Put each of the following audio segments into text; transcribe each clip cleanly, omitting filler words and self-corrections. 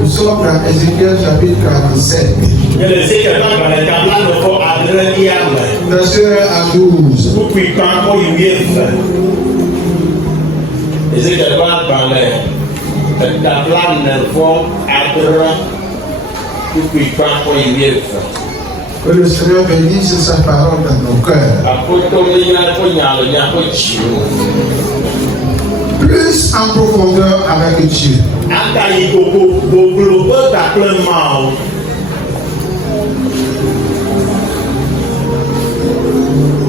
Nous sommes dans Ézéchiel chapitre 47. Verset 1 à 12. Que le Seigneur bénisse sa parole dans nos cœurs. Plus en profondeur avec Dieu.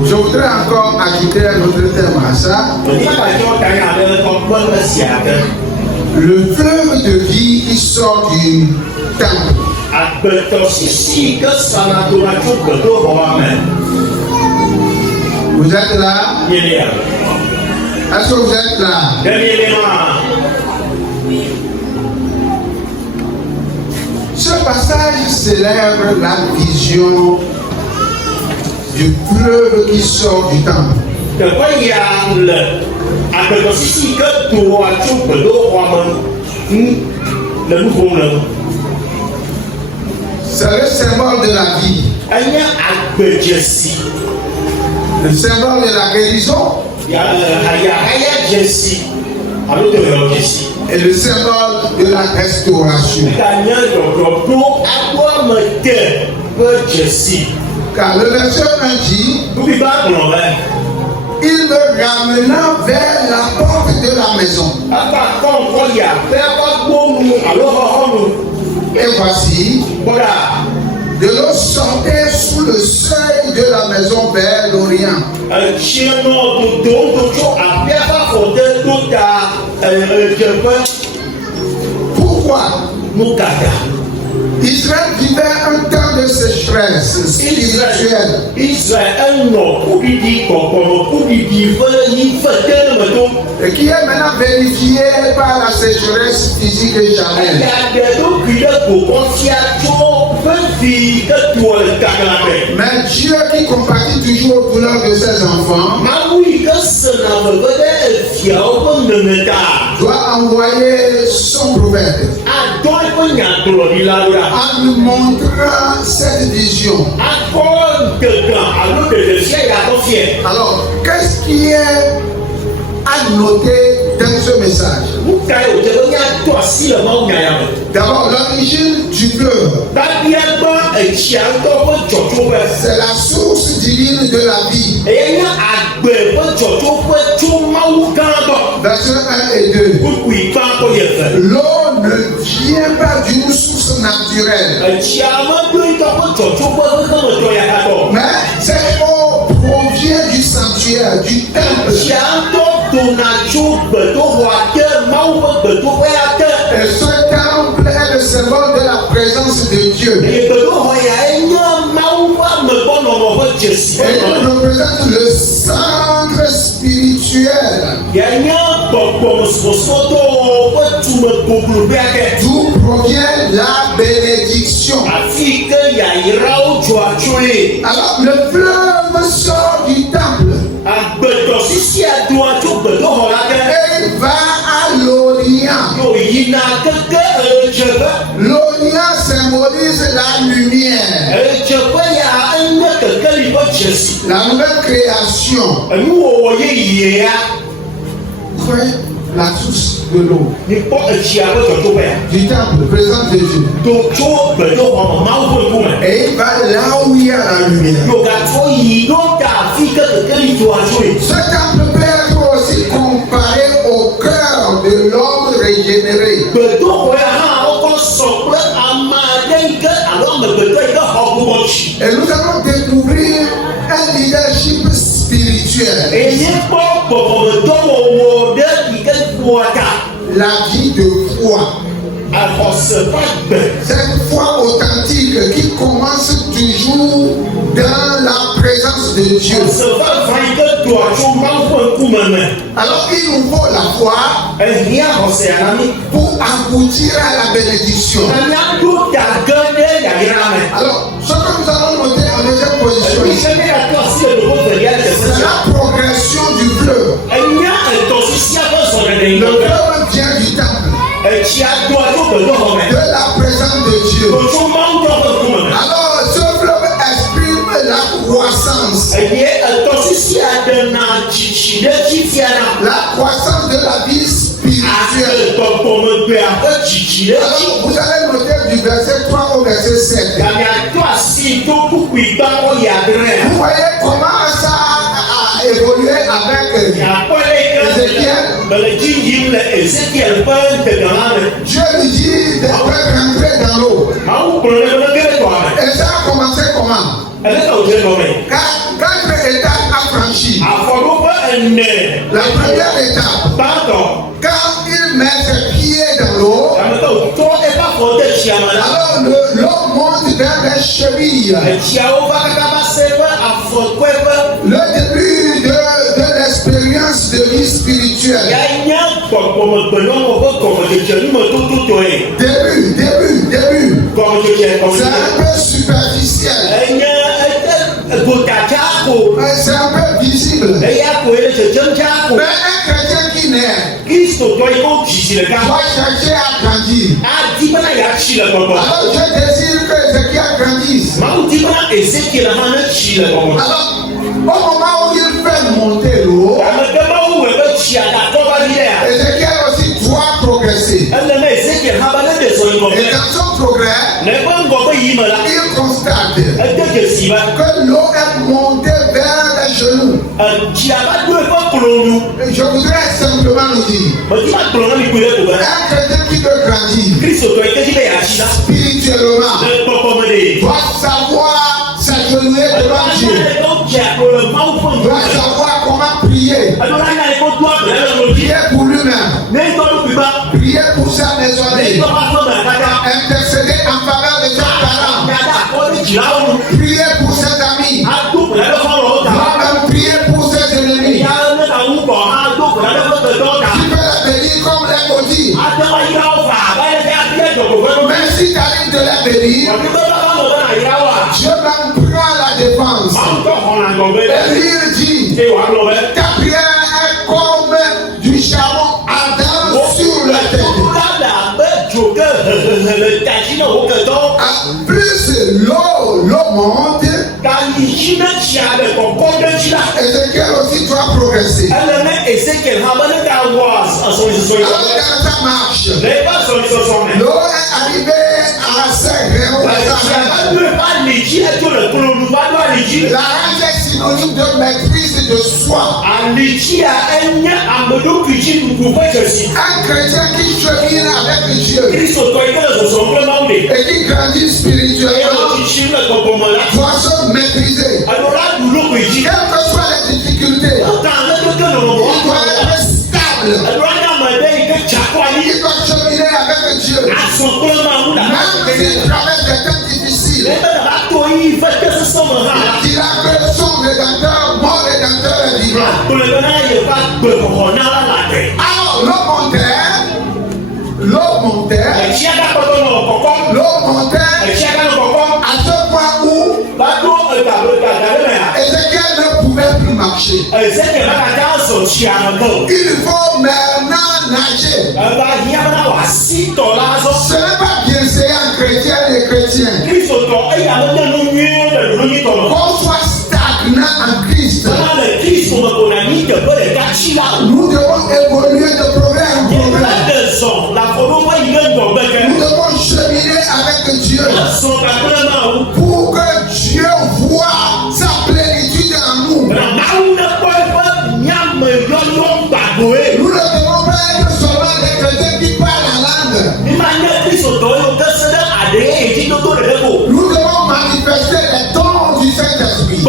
Je voudrais encore ajouter un autre thème à ça. Le fleuve de vie qui sort du temple. Vous êtes là? Est-ce que vous êtes là? Ce passage célèbre la vision du fleuve qui sort du temple. C'est le symbole de la vie. Le symbole de la guérison. Et le symbole de la restauration. Car le verset 1 dit, il me ramena vers la porte de la maison. Et voici, de l'eau sortait sous le seuil de la maison vers l'Orient. Pourquoi? Israël vivait un temps de sécheresse spirituelle. Et qui est maintenant vérifié par la sécheresse physique et charnelle. Mais Dieu qui compatit toujours aux douleurs de ses enfants doit envoyer son prophète en nous montrant cette vision. Alors, qu'est-ce qui est à noter dans ce message? D'abord, l'origine du fleuve. C'est la source divine de la vie. Verset 1 et 2. L'eau ne vient pas d'une source naturelle. Mais cette eau provient du sanctuaire, du temple. Et ce temple est le symbole de la présence de Dieu. Et il représente le centre spirituel. D'où provient la bénédiction. Alors le fleuve sort du temple. Et il va à l'Orient. L'Orient symbolise la lumière. La nouvelle création. La source de l'eau du temple présente de Dieu. Et il va là où il y a la lumière. Ce temple peut être aussi comparé au cœur de l'homme régénéré. Et nous allons découvrir un leadership spirituel. La vie de foi. Cette foi authentique qui commence toujours dans la présence de Dieu. Alors il nous faut la foi pour aboutir à la bénédiction. Alors ce que nous allons noter en deuxième position, c'est la progression du fleuve. Le fleuve La croissance de la vie spirituelle. Alors, vous allez noter du verset 3 au verset 7. Vous voyez comment ça a évolué avec Ézéchiel. Dieu lui dit de rentrer dans l'eau. Et ça a commencé comment? Quatre étapes affranchies. La première étape, quand il met ses pieds dans l'eau, alors l'eau monte vers les chevilles. Le début de l'expérience de vie spirituelle. Début. C'est un peu superficiel. C'est un peu visible. Mais un chrétien qui naît doit chercher à grandir. Alors je désire que Ézéchiel grandisse. Alors, au moment où il fait monter l'eau, Ézéchiel aussi doit progresser. Et dans son progrès, il constate que l'eau est montée vers les genoux. Je voudrais simplement nous dire, un chrétien qui veut grandir spirituellement doit savoir s'agenouiller devant Dieu, doit savoir comment prier. Prier pour lui-même, prier pour sa maisonnée, intercéder en faveur de ses parents, prier pour ses amis, même prier pour ses ennemis. Tu peux la bénir comme les maudits. Mais si tu arrives de la bénir, je m'en prends la défense. Et lui il dit, ta prière est comme du charbon ardent sur la tête. Plus l'eau monte, Ézéchiel aussi doit progresser. Alors dans sa marche, l'eau est arrivée à ses rayons. La rage est synonyme de maîtrise de soi. Un chrétien qui chemine avec Dieu et qui grandit spirituellement doit se maîtriser. Quelles que soient les difficultés, il doit être stable. Il doit cheminer avec Dieu. Même s'il traverse des temps difficiles, il a que son rédempteur, mon rédempteur est vivant. Alors, l'eau montait à ce point où Ézéchiel ne pouvait plus marcher. Il faut maintenant nager. Ce n'est pas bien c'est un chrétien et chrétien. Qu'on soit stagnant en Christ. Nous devons évoluer de progrès en progrès. Nous devons cheminer avec Dieu pour que Dieu voit sa plénitude en nous. Nous ne devons pas être seulement des chrétiens qui parlent la langue. Nous devons manifester les dons du Saint-Esprit.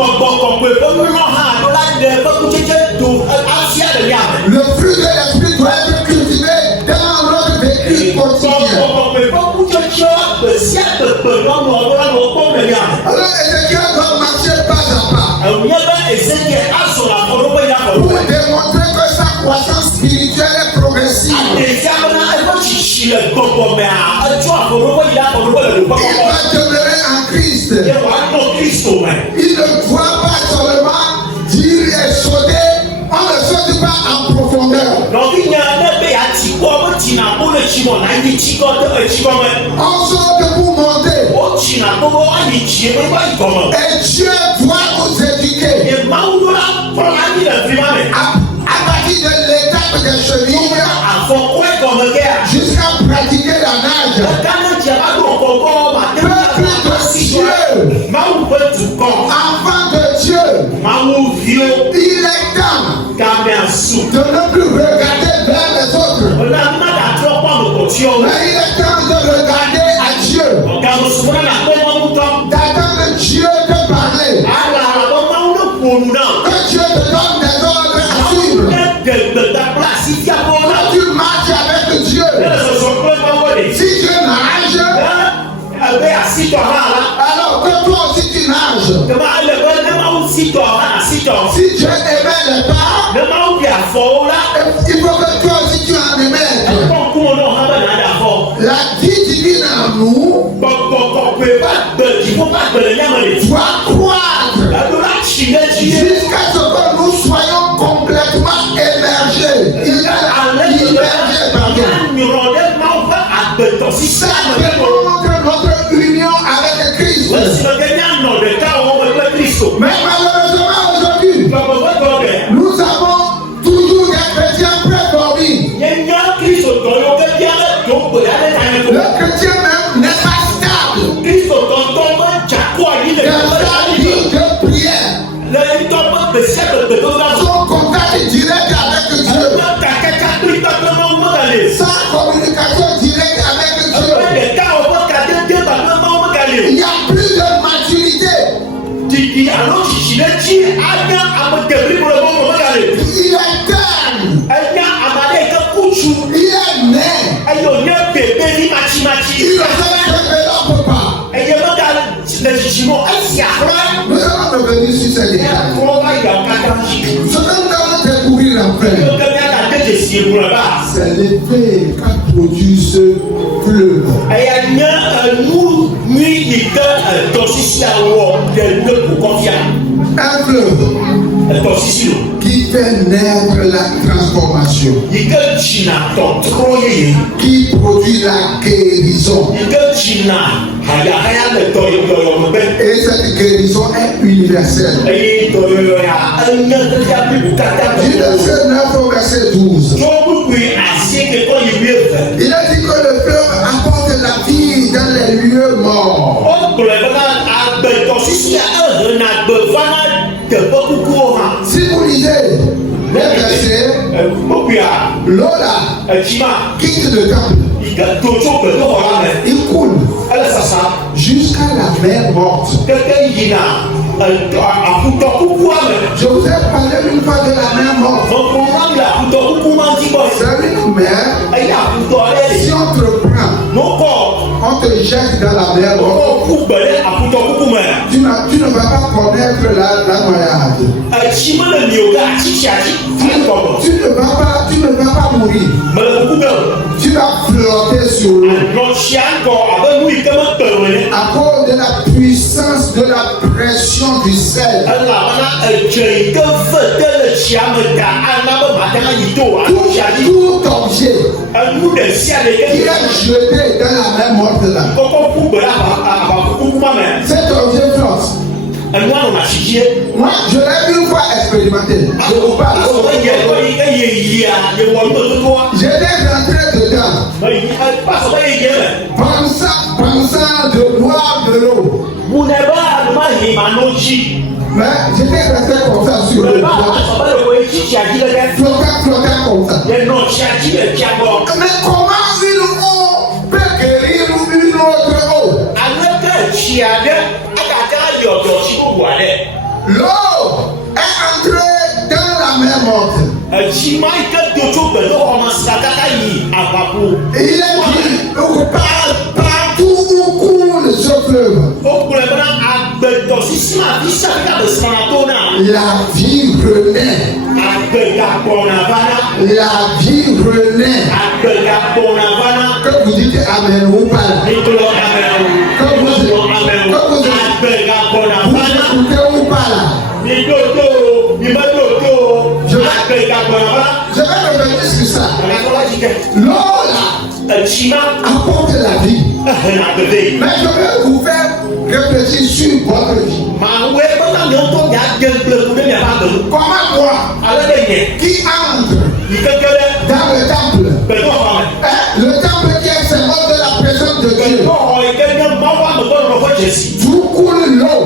Le fruit de l'Esprit doit être cultivé dans notre vécu quotidien. Alors Ézéchiel doit marcher pas à pas pour démontrer que sa croissance spirituelle est progressive. Il va demeurer en Christ. Il ne doit pas seulement dire et sauter. On ne saute pas en profondeur. On saute pour monter. Et Dieu doit nous éduquer pratiquer. À partir de l'étape des chevilles jusqu'à pratiquer la nage. Peuple de Dieu, enfant de Dieu, il est temps de ne plus regarder vers les autres. Mais il est temps de regarder à Dieu. D'attendre Dieu de parler. Que Dieu te donne des ordres à suivre. Quand tu marches avec Dieu, si Dieu nage, alors que toi aussi tu nages. Si Dieu aimait les pas, il faut que toi aussi tu en aimes. La vie divine en nous doit croître jusqu'à ce que nous soyons complètement émergés. Ça démontre notre union avec Christ. Mais malheureusement aujourd'hui, nous avons toujours des chrétiens prédormis. Le chrétien même n'est pas stable. Des prières. Son contact direct avec Dieu. Sans communication directe avec Dieu. Il n'y a plus de maturité. Il est terne. Il est né. Il ne développe pas. Nous allons revenir sur ces détails. Ce que nous allons découvrir après, c'est l'effet qu'a produit ce fleuve. Un fleuve qui fait naître la transformation, qui produit la guérison. Et cette guérison est universelle. Genèse 9 au verset 12. Il a dit que le fleuve apporte la vie dans les lieux morts. Si vous lisez les versets, l'eau là quitte le temple. Il coule jusqu'à la mer morte. Je vous ai parlé une fois de la mer morte. C'est une mer. Si on te prend, on te jette dans la mer morte, tu ne vas pas connaître la noyade. Tu ne vas pas mourir. Tu vas flotter sur l'eau. À cause de la puissance de la pression du sel. Tout objet qui est jeté dans la mer morte là, cet objet flotte. Moi, je l'ai une fois expérimenté. Je vous parle. J'étais rentré dedans, pensant de boire de l'eau. Mais j'étais resté comme ça sur le flottant comme ça. Mais comment une eau peut guérir une autre eau? L'eau est entrée dans la mer morte. Il est dit partout où coule ce fleuve, la vie renaît. La vie renaît. Que vous dites amen ou pas? Que vous écoutez ou pas là? Je vais revenir sur ça. L'eau là apporte la vie. Mais je vais vous faire réfléchir sur votre vie. Comment moi qui entre dans le temple, le temple qui est symbole de la présence de Dieu, d'où coule l'eau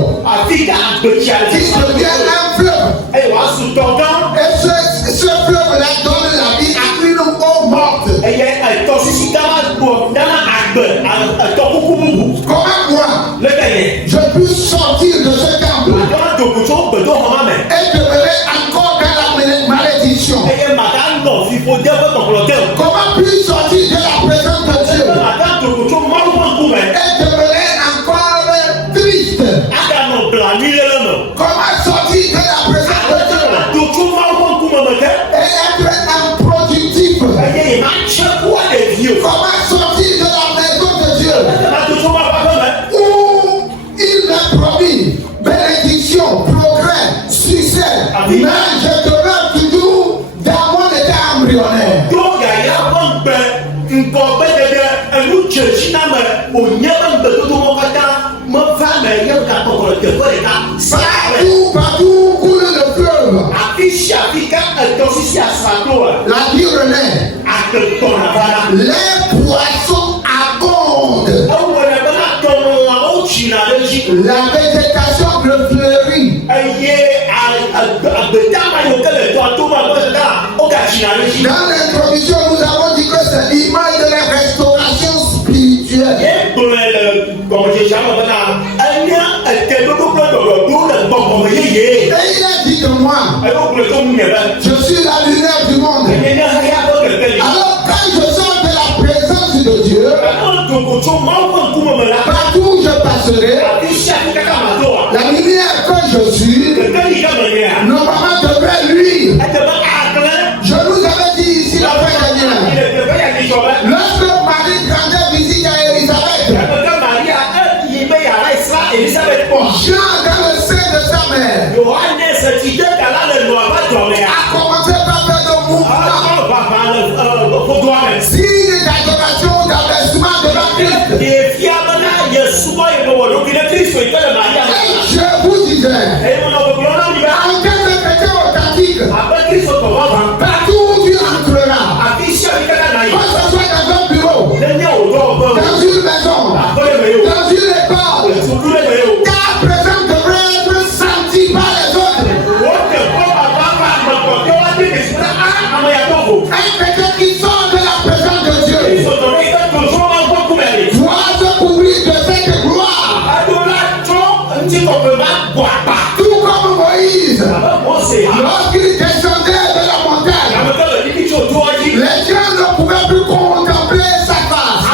qui devient un fleuve. Et ce fleuve-là donne la vie à une eau morte. Comment moi je peux sortir de ce temple et demeurer encore dans la malédiction? Comment puis sortir de la présence de Dieu et demeurer encore triste? Comment sortir de la présence de Dieu et être improductif? Comment sortir de la maison de Dieu où il m'a promis bénédiction, progrès, succès, mais je demeure toujours dans mon état embryonnaire? Partout coule le fleuve. La vie renaît. Les poissons abondent. La végétation fleurit. Dans l'introduction, nous avons dit que c'est l'image de la restauration spirituelle. Et il a dit de moi, je suis la lumière du monde. Alors quand je sors de la présence de Dieu, partout où je passerai, la lumière que je suis, normalement devrait luire. Je vous avais dit ici la fois dernière, lorsque Marie rendait visite à Élisabeth, Jean dans le sein de sa mère a commencé par faire de mouvement, signe d'adoration, d'abaissement devant Christ. Je vous disais, en tant que chrétien authentique, partout où tu entreras, que ce soit dans un bureau, dans une maison, dans une école, ta présence devrait être sentie par les autres. Un chrétien qui sort de la présence de Dieu doit se couvrir de cette gloire. Tout comme Moïse, lorsqu'il descendait de la montagne, les gens ne pouvaient plus contempler sa face.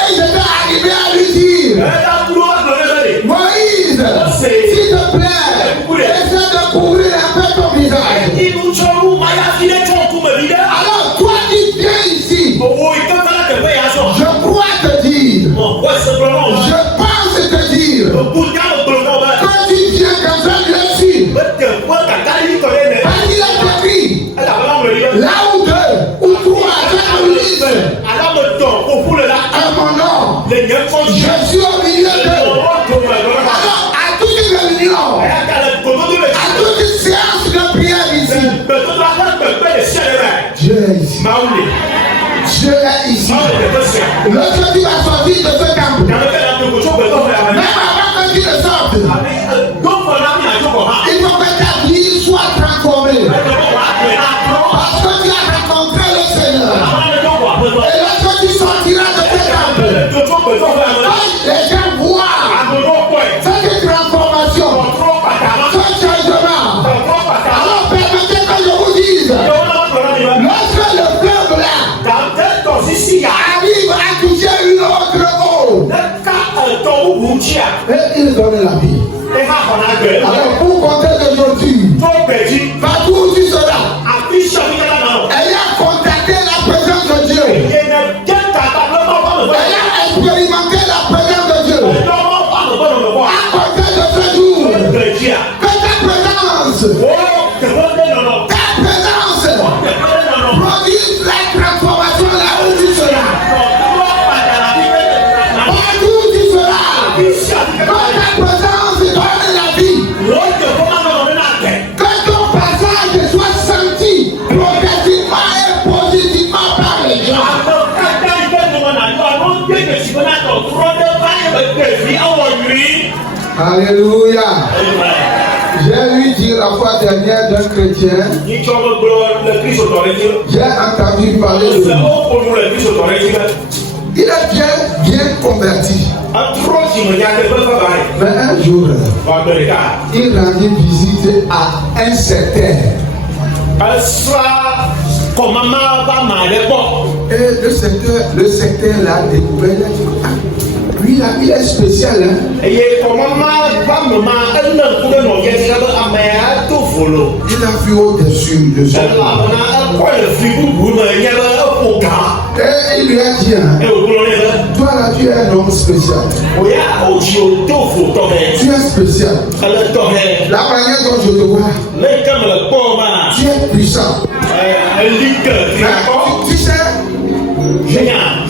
Et j'étais arrivé à lui dire, Moïse, s'il te plaît, essaie de couvrir un peu ton visage. Alors toi qui viens ici, je crois te dire, je pense te dire, quand tu viens comme ça, je suis. Parce qu'il a écrit, là où deux ou trois sont réunis à mon nom, je suis au milieu d'eux. Alors, à toute réunion, à toute séance de prière ici, Dieu est ici. Dieu est ici. Lorsque tu vas sortir de ce temple, même avant que tu ne sortes, il faut que ta vie soit transformée. Parce que tu as rencontré le Seigneur. Et lorsque tu sortiras de ce temple, quand les gens voient cette transformation, ce changement, alors permettez que je vous dise, lorsque le fleuve là arrive à toucher une autre eau, et il donne la vie. Alors pour compter d'aujourd'hui, partout où tu seras, ayant contacté la présence de Dieu, ayant expérimenté la présence de Dieu, à côté de ce jour, que ta présence produise la transformation là où tu seras. Partout où tu seras, que ta présence Alléluia. J'ai lu dire la fois dernière d'un chrétien. J'ai entendu parler de lui. Il est bien converti. Mais un jour, il rendit visite à un secteur. Et le secteur là, découvert, il a dit, lui là, il est spécial. Hein? Il a vu au-dessus de son corps. Et il lui a dit, hein, toi là, tu es un homme spécial. Tu es spécial. La manière dont je te vois, tu es puissant. Tu sais,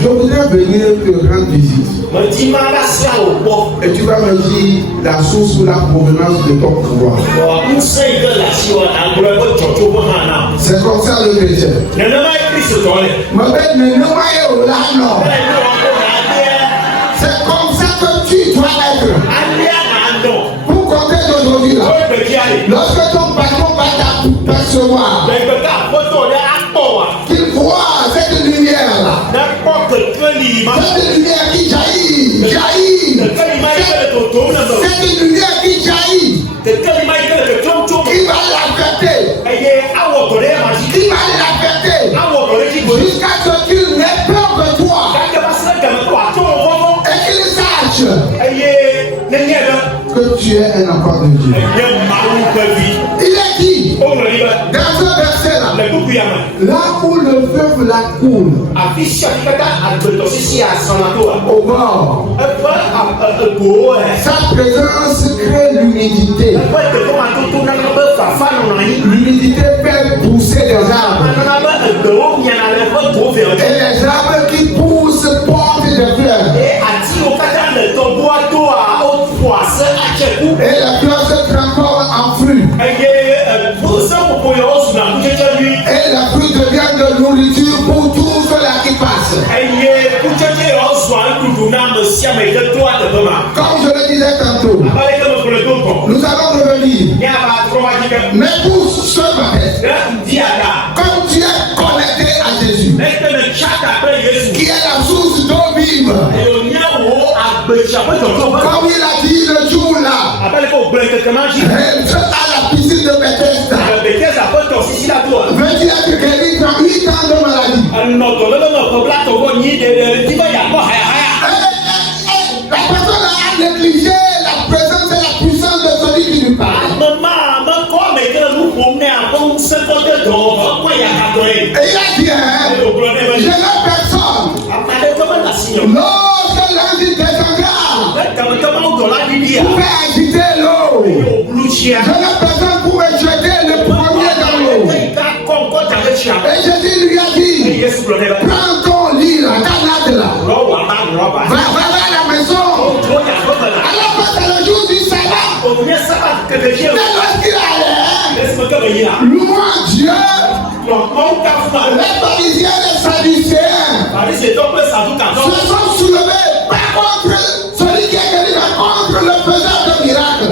je voudrais venir te rendre visite. Et tu vas me dire la source ou la provenance de ton pouvoir. C'est comme ça le chrétien. C'est comme ça que tu dois être. Pour compter d'aujourd'hui là, lorsque ton patron va t'apercevoir, qu'il voit cette lumière là, cette lumière qui jaillit, cette lumière qui jaillit, qui va l'affecter, jusqu'à ce qu'il n'ait peur de toi, et qu'il sache que tu es un enfant de Dieu. Il est dit dans ce verset là, là où le fleuve la coule, au bord, sa présence crée l'humidité. L'humidité fait pousser les arbres. Et les arbres qui poussent portent des fleurs. Et les fleurs se transforment en fruits. Et les fruits deviennent de nourriture pour tous ceux-là qui passent. Comme je le disais tantôt, nous allons revenir. Mais pour ce matin, comme tu es connecté à Jésus, qui est la source d'eau vive, comme il a dit le jour là, entre à la piscine de Bethesda, veux-tu être guéri dans 8 ans de maladie? La personne a négligé la présence et la puissance de celui qui lui parle. Et il a dit, je n'ai personne. Lorsque l'ange descendra, pour agiter l'eau, je n'ai personne pour me jeter le premier dans l'eau. Et Jésus lui a dit, prends ton lit là, ta natte là, va à la maison. Alors que c'est le jour du sabbat, mais lorsqu'il allait, louant Dieu, les pharisiens et les sadducéens se sont soulevés par contre celui qui est venu contre le faiseur de miracles.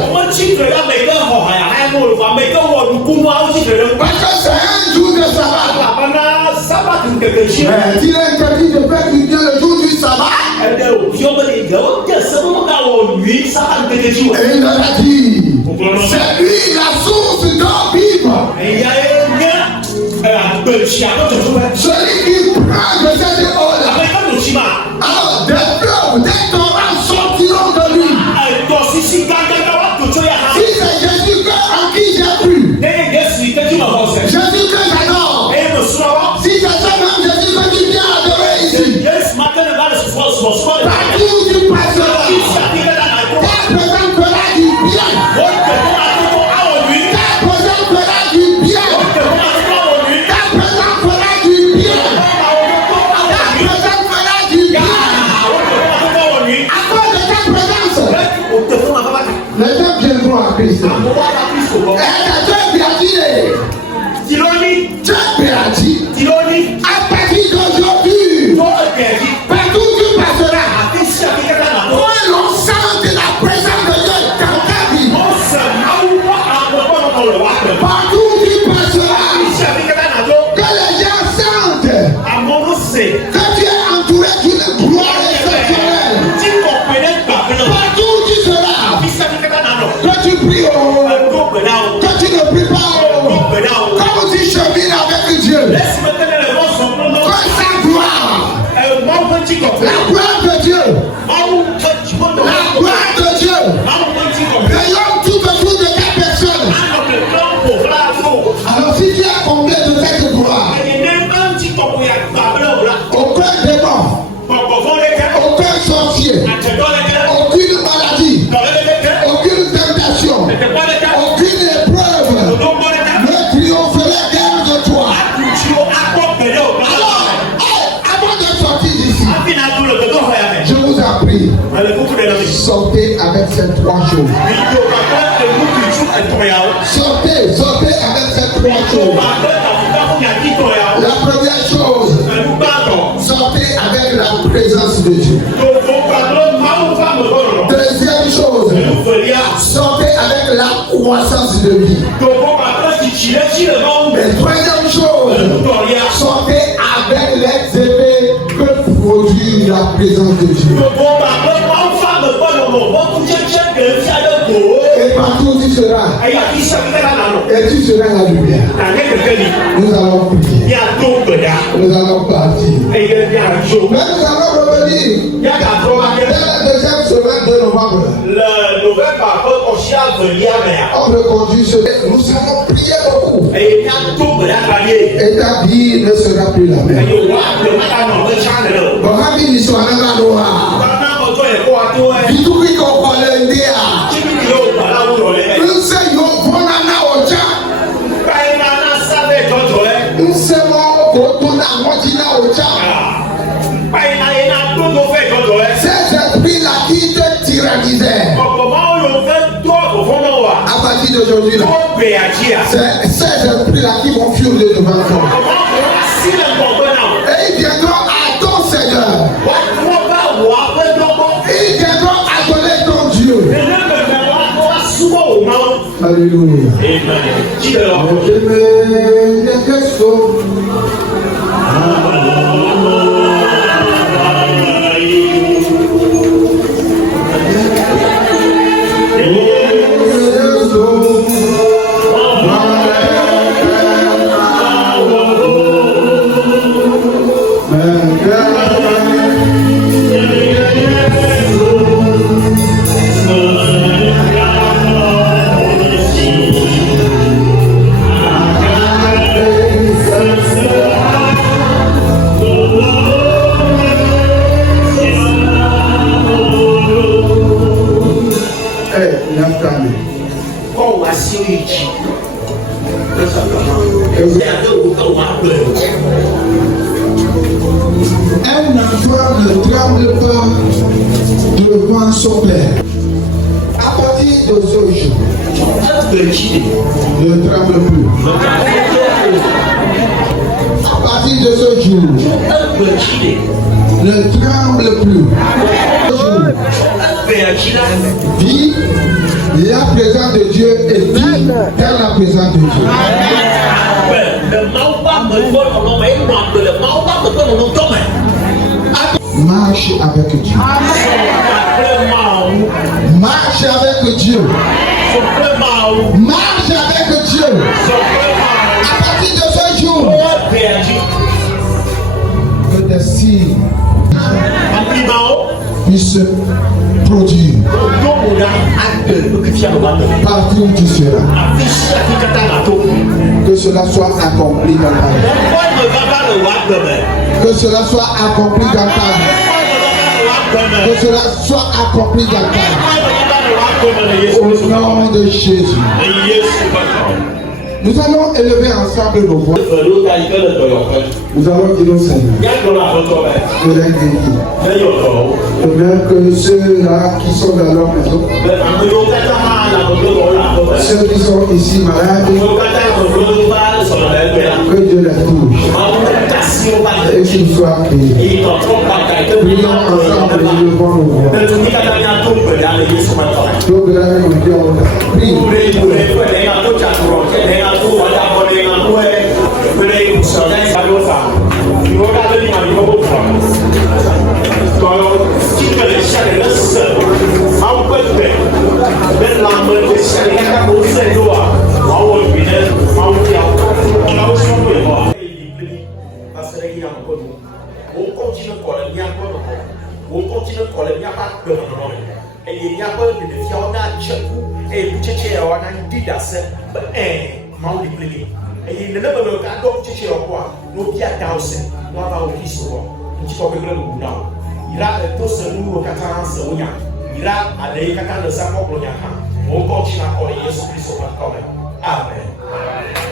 Parce que c'est un jour de sabbat. Il est interdit de faire du bien le jour du sabbat. Et il leur a dit, c'est lui la source d'eau vive. Celui qui prend de cette eau-là, alors des fleuves, des torrents sortiront de lui. Si c'est Jésus en qui j'ai cru, Jésus que j'adore, si c'est ce même Jésus que tu viens adorer ici, partout où tu passeras, ta présence fera du bien. Ta présence fera du bien. Ta présence fera du bien. Ta présence fera du bien. À cause de ta présence, les gens viendront à Christ. Et Dieu a dit, à partir d'aujourd'hui, partout où tu passeras, quand l'on sent la présence de Dieu, La gloire de Dieu. La gloire de Dieu. Rayonne tout autour de ta personne. Alors si tu as comblé de cette gloire, aucun démon, aucun sorcier, aucune maladie, aucune tentation, aucune épreuve ne triompherait guère de toi. Alors, avant de sortir d'ici, je vous en prie, sortez avec ces trois choses. Sortez avec ces trois choses. La première chose, sortez avec la présence de Dieu. Deuxième chose, sortez avec la croissance de vie. Et troisième chose, sortez avec les effets que produit la présence de Dieu. Et partout où tu seras, et tu seras la lumière. Nous allons prier. Nous allons partir. Mais nous allons revenir. Dès la deuxième semaine de novembre, on me conduit sur. Nous allons prier beaucoup. Et ta vie ne sera plus la même. Ces esprits-là qui te tyrannisaient, à partir d'aujourd'hui, c'est ces esprits-là qui vont fuir devant toi. Et ils viendront à ton Seigneur. Ils viendront adorer ton Dieu. Alléluia. Un enfant ne tremble pas devant son père. À partir de ce jour, ne tremble plus. À partir de ce jour, ne tremble plus. Vis la présence de Dieu et vis dans la présence de Dieu. Marche avec Dieu. Marche avec Dieu. Marche avec Dieu. À partir de ce jour, que des signes puissent produire partout où tu seras. Que cela soit accompli dans ta vie. Que cela soit accompli dans ta vie. Que cela soit accompli dans ta vie. Au nom de Jésus. Nous allons élever ensemble nos voix. Nous allons dire au Seigneur de l'ingrédient. De même que ceux-là qui sont dans leur maison, ceux qui sont ici malades, que Dieu les touche et qu'ils soient créés. Prions ensemble et élevons nos voix. Donc là, nous disons, prie. On continue pour le lien. on continue de coller, il n'y a pas de non. Et il n'y a pas de défi, on a tchekou, et vous tchéché, on a dit d'assez, mal déplié. Et il ne peut pas donc tchéché au quoi, nous qui a dansé, nous avons au kiss au nous qui sommes le boudin. Il a tout ce nouveau catastrophe, il a à des catastrophes de sa propre on continue à coller Jésus Christ au même. Amen.